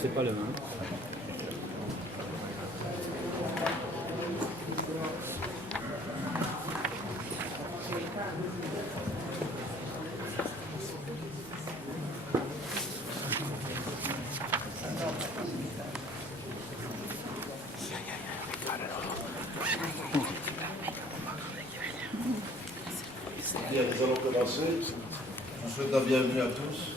c'est pas le même. Bien, nous allons commencer. Je vous souhaite la bienvenue à tous.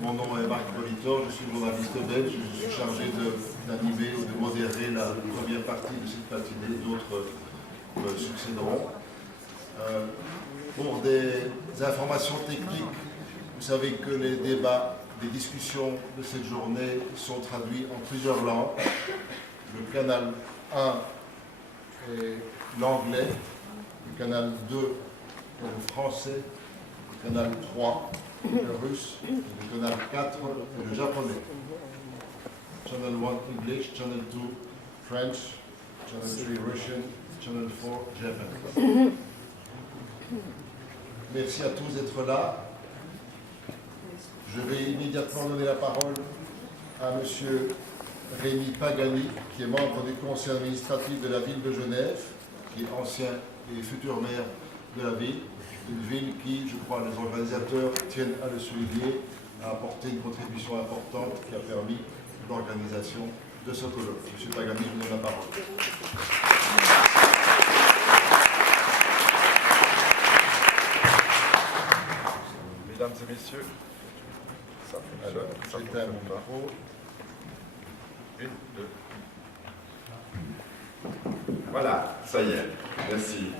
Mon nom est Marc Politor, je suis journaliste belge. Je suis chargé d'animer ou de modérer la première partie de cette matinée. D'autres succéderont. Pour des informations techniques, vous savez que les débats, les discussions de cette journée sont traduits en plusieurs langues. Le canal 1 est l'anglais, le canal 2 le français, le canal 3, le russe, et le canal 4, le japonais. Channel 1 English, Channel 2 French, Channel 3 Russian, Channel 4 Japan. Merci à tous d'être là. Je vais immédiatement donner la parole à M. Rémi Pagani, qui est membre du conseil administratif de la ville de Genève, qui est ancien et futur maire de la ville, une ville qui, je crois, les organisateurs tiennent à le souligner, a apporté une contribution importante qui a permis l'organisation de ce colloque. Monsieur Pagani, je vous donne la parole. Mesdames et messieurs, ça fonctionne pas. Une, deux. Voilà, ça y est, merci.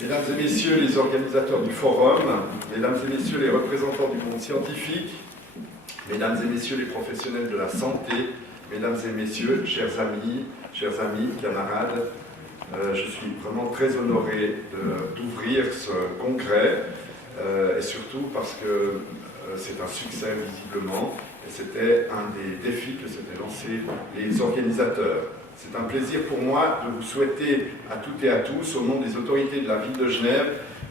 Mesdames et messieurs les organisateurs du forum, mesdames et messieurs les représentants du monde scientifique, mesdames et messieurs les professionnels de la santé, mesdames et messieurs, chers amis, camarades, je suis vraiment très honoré d'ouvrir ce congrès, et surtout parce que c'est un succès visiblement, et c'était un des défis que s'étaient lancés les organisateurs. C'est un plaisir pour moi de vous souhaiter à toutes et à tous, au nom des autorités de la ville de Genève,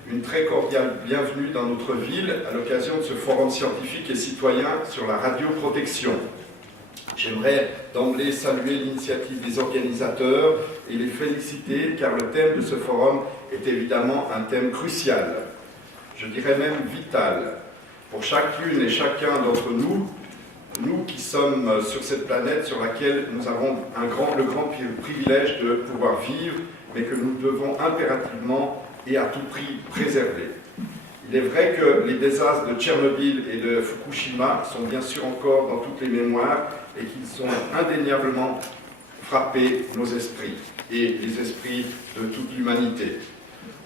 une très cordiale bienvenue dans notre ville à l'occasion de ce forum scientifique et citoyen sur la radioprotection. J'aimerais d'emblée saluer l'initiative des organisateurs et les féliciter car le thème de ce forum est évidemment un thème crucial, je dirais même vital, pour chacune et chacun d'entre nous, nous qui sommes sur cette planète sur laquelle nous avons le grand privilège de pouvoir vivre, mais que nous devons impérativement et à tout prix préserver. Il est vrai que les désastres de Tchernobyl et de Fukushima sont bien sûr encore dans toutes les mémoires et qu'ils sont indéniablement frappé nos esprits et les esprits de toute l'humanité.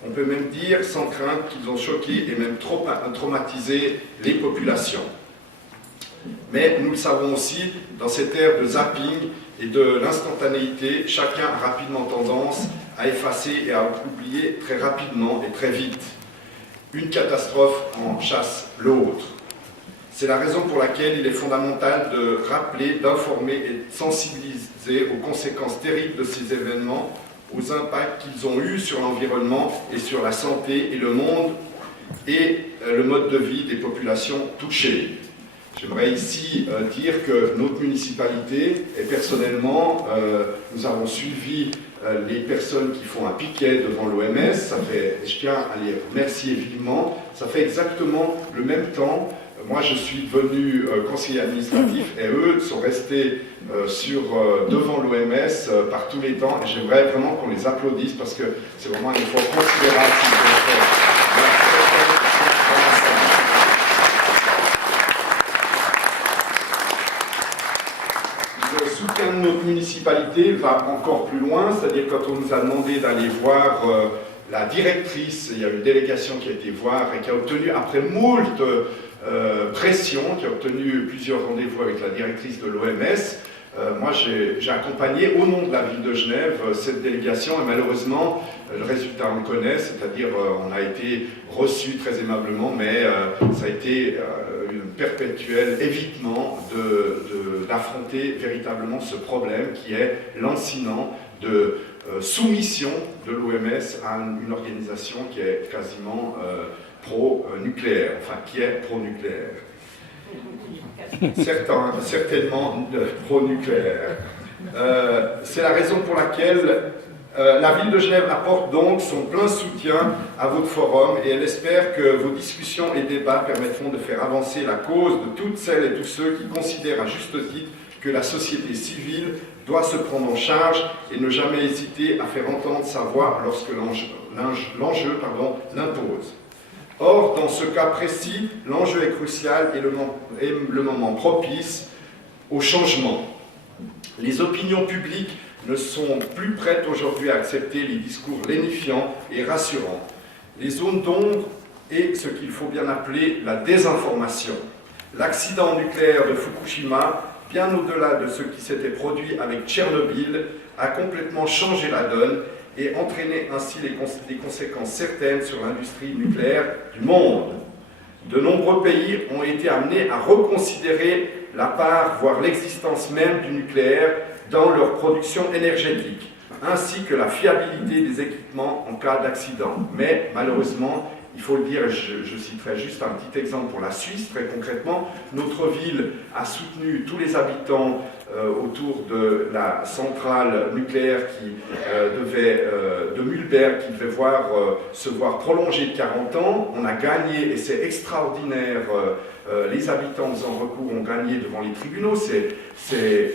On peut même dire sans crainte qu'ils ont choqué et même traumatisé les populations. Mais nous le savons aussi, dans cette ère de zapping et de l'instantanéité, chacun a rapidement tendance à effacer et à oublier très rapidement et très vite. Une catastrophe en chasse l'autre. C'est la raison pour laquelle il est fondamental de rappeler, d'informer et de sensibiliser aux conséquences terribles de ces événements, aux impacts qu'ils ont eus sur l'environnement et sur la santé et le monde et le mode de vie des populations touchées. J'aimerais ici dire que notre municipalité, et personnellement, nous avons suivi les personnes qui font un piquet devant l'OMS, je tiens à les remercier vivement, ça fait exactement le même temps. Moi, je suis devenu conseiller administratif et eux sont restés devant l'OMS par tous les temps et j'aimerais vraiment qu'on les applaudisse parce que c'est vraiment un effort considérable qu'ils ont fait. Le soutien de notre municipalité va encore plus loin, c'est-à-dire quand on nous a demandé d'aller voir la directrice, il y a une délégation qui a été voir et qui a obtenu, après moult pression, qui a obtenu plusieurs rendez-vous avec la directrice de l'OMS. Moi, j'ai accompagné au nom de la ville de Genève cette délégation et malheureusement, le résultat on le connaît, c'est-à-dire on a été reçus très aimablement, mais ça a été un perpétuel évitement d'affronter véritablement ce problème qui est lancinant de soumission de l'OMS à une organisation qui est quasiment pro-nucléaire, enfin qui est pro-nucléaire. certainement pro-nucléaire. C'est la raison pour laquelle la ville de Genève apporte donc son plein soutien à votre forum et elle espère que vos discussions et débats permettront de faire avancer la cause de toutes celles et tous ceux qui considèrent à juste titre que la société civile doit se prendre en charge et ne jamais hésiter à faire entendre sa voix lorsque l'enjeu l'impose. Or, dans ce cas précis, l'enjeu est crucial et le moment propice au changement. Les opinions publiques ne sont plus prêtes aujourd'hui à accepter les discours lénifiants et rassurants. Les zones d'ombre et ce qu'il faut bien appeler la désinformation. L'accident nucléaire de Fukushima, bien au-delà de ce qui s'était produit avec Tchernobyl, a complètement changé la donne et entraîné ainsi des conséquences certaines sur l'industrie nucléaire du monde. De nombreux pays ont été amenés à reconsidérer la part, voire l'existence même du nucléaire dans leur production énergétique, ainsi que la fiabilité des équipements en cas d'accident. Mais malheureusement, il faut le dire, je citerai juste un petit exemple pour la Suisse, très concrètement, notre ville a soutenu tous les habitants autour de la centrale nucléaire de Mühlberg, qui devait se voir prolongée de 40 ans. On a gagné, et c'est extraordinaire, les habitants faisant recours ont gagné devant les tribunaux. C'est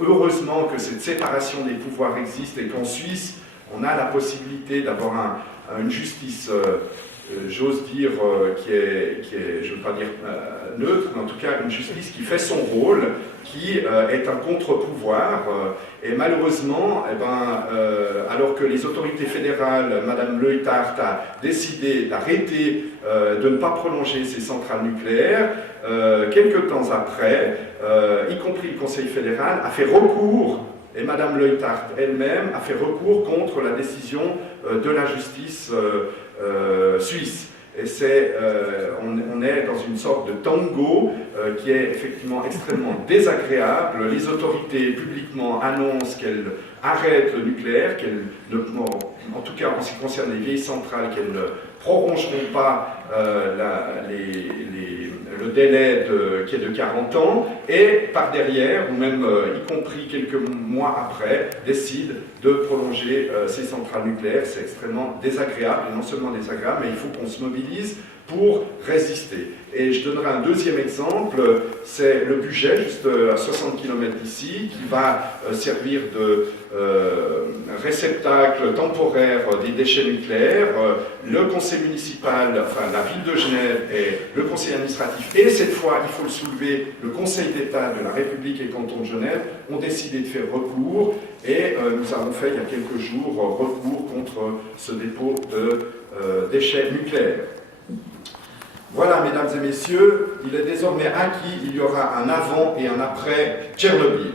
heureusement que cette séparation des pouvoirs existe et qu'en Suisse, on a la possibilité d'avoir une justice, j'ose dire, qui est, je ne veux pas dire neutre, mais en tout cas une justice qui fait son rôle, qui est un contre-pouvoir. Et malheureusement, alors que les autorités fédérales, Mme Leuthard a décidé d'arrêter, de ne pas prolonger ces centrales nucléaires, quelques temps après, y compris le Conseil fédéral, a fait recours, et Mme Leuthard elle-même a fait recours contre la décision de la justice suisse. Et on est dans une sorte de tango qui est effectivement extrêmement désagréable. Les autorités publiquement annoncent qu'elles arrêtent le nucléaire, en tout cas en ce qui concerne les vieilles centrales, qu'elles ne prolongeront pas le délai qui est de 40 ans, et par derrière, ou même y compris quelques mois après, décident de prolonger ces centrales nucléaires. C'est extrêmement désagréable, et non seulement désagréable, mais il faut qu'on se mobilise pour résister. Et je donnerai un deuxième exemple, c'est le budget, juste à 60 km d'ici, qui va servir de réceptacle temporaire des déchets nucléaires. Le conseil municipal, enfin la ville de Genève et le conseil administratif, et cette fois, il faut le soulever, le conseil d'État de la République et canton de Genève ont décidé de faire recours, et nous avons fait il y a quelques jours recours contre ce dépôt de déchets nucléaires. Voilà, mesdames et messieurs, il est désormais acquis, il y aura un avant et un après Tchernobyl,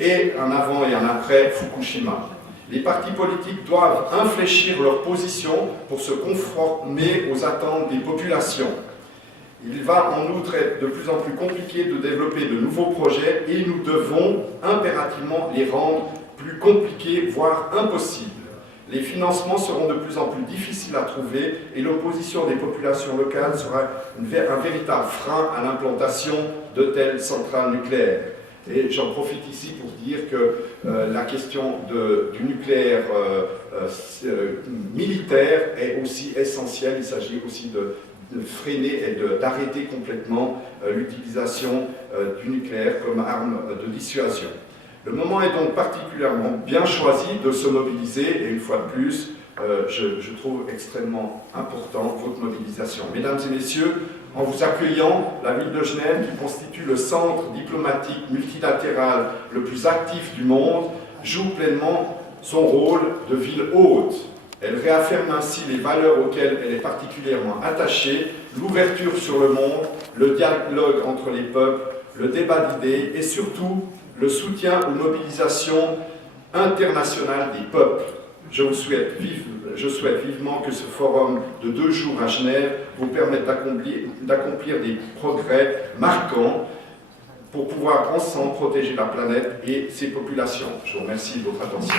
et un avant et un après Fukushima. Les partis politiques doivent infléchir leur position pour se conformer aux attentes des populations. Il va en outre être de plus en plus compliqué de développer de nouveaux projets et nous devons impérativement les rendre plus compliqués, voire impossibles. Les financements seront de plus en plus difficiles à trouver et l'opposition des populations locales sera un véritable frein à l'implantation de telles centrales nucléaires. Et j'en profite ici pour dire que la question du nucléaire militaire est aussi essentielle. Il s'agit aussi de freiner et d'arrêter complètement l'utilisation du nucléaire comme arme de dissuasion. Le moment est donc particulièrement bien choisi de se mobiliser, et une fois de plus, je trouve extrêmement important votre mobilisation. Mesdames et messieurs, en vous accueillant, la ville de Genève, qui constitue le centre diplomatique multilatéral le plus actif du monde, joue pleinement son rôle de ville hôte. Elle réaffirme ainsi les valeurs auxquelles elle est particulièrement attachée, l'ouverture sur le monde, le dialogue entre les peuples, le débat d'idées et surtout le soutien aux mobilisations internationales des peuples. Je souhaite vivement que ce forum de 2 jours à Genève vous permette d'accomplir des progrès marquants pour pouvoir ensemble protéger la planète et ses populations. Je vous remercie de votre attention.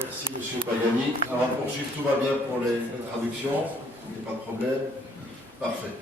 Merci, M. Pagani. Alors, on poursuit, tout va bien pour les traductions. Il n'y a pas de problème. Parfait.